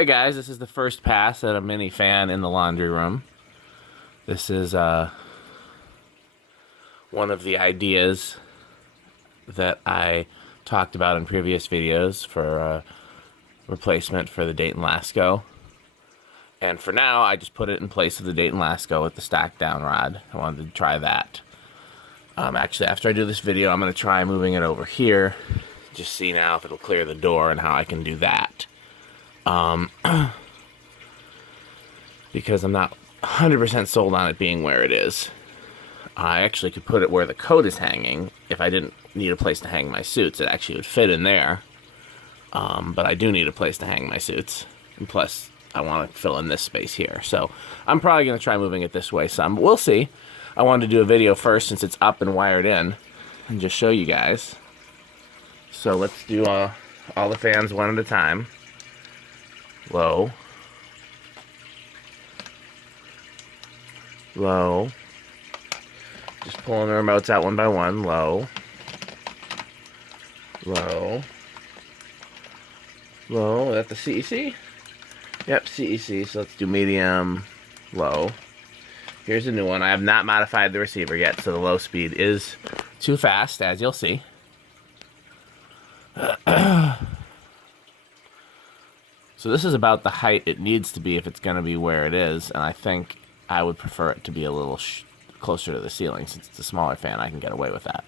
Hey guys, this is the first pass at a mini fan in the laundry room. This is one of the ideas that I talked about in previous videos for a replacement for the Dayton Lasko. And for now, I just put it in place of the Dayton Lasko with the stack down rod. I wanted to try that. Actually, after I do this video, I'm going to try moving it over here. Just see now if it'll clear the door and how I can do that. Because I'm not 100% sold on it being where it is. I actually could put it where the coat is hanging. If I didn't need a place to hang my suits, it actually would fit in there. But I do need a place to hang my suits. And plus, I want to fill in this space here. So I'm probably going to try moving it this way some. But we'll see. I wanted to do a video first since it's up and wired in. And just show you guys. So let's do all the fans one at a time. Low. Low. Just pulling the remotes out one by one. Low. Low. Low. Is that the CEC? Yep, CEC. So let's do medium, low. Here's a new one. I have not modified the receiver yet, so the low speed is too fast, as you'll see. So this is about the height it needs to be if it's going to be where it is, and I think I would prefer it to be a little closer to the ceiling. Since it's a smaller fan, I can get away with that.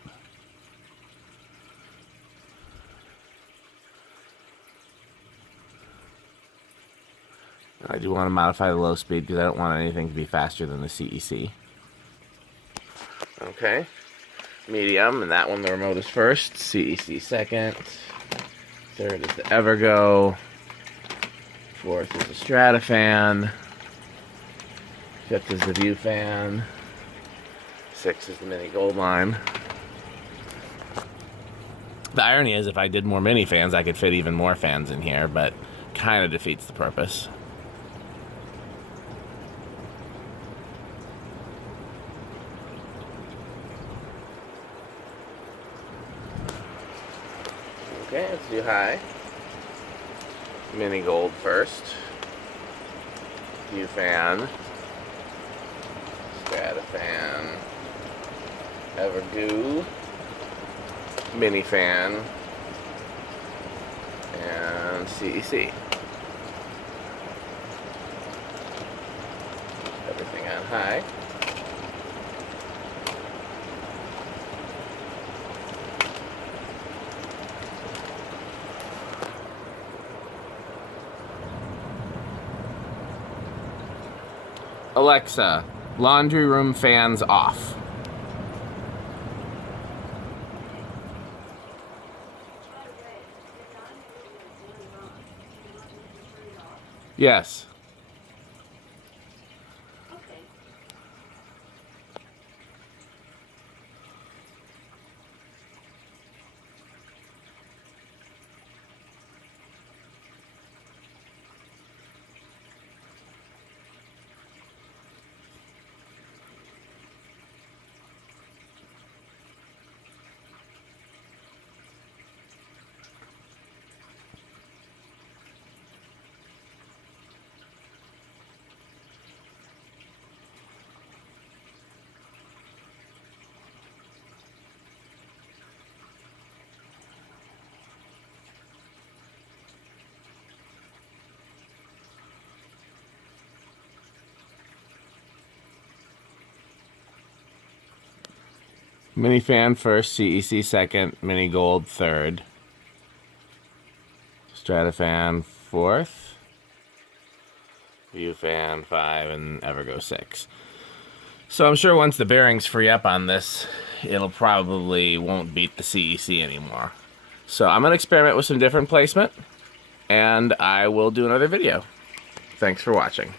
I do want to modify the low speed because I don't want anything to be faster than the CEC. Okay. Medium, and that one the remote is first, CEC second. Third is the Evergo. Fourth is the Strato-Fan. Fifth is the View fan. Sixth is the mini gold line. The irony is if I did more mini fans, I could fit even more fans in here, but kind of defeats the purpose. Okay, let's do high. Mini gold first. View fan. Strato-Fan. Evergo. Mini fan. And CEC. Everything on high. Alexa, laundry room fans off. Yes. Mini fan first, CEC second, mini gold third, Strato-Fan fourth, View fan 5, and Evergo 6. So I'm sure once the bearings free up on this, it'll probably won't beat the CEC anymore. So I'm going to experiment with some different placement, and I will do another video. Thanks for watching.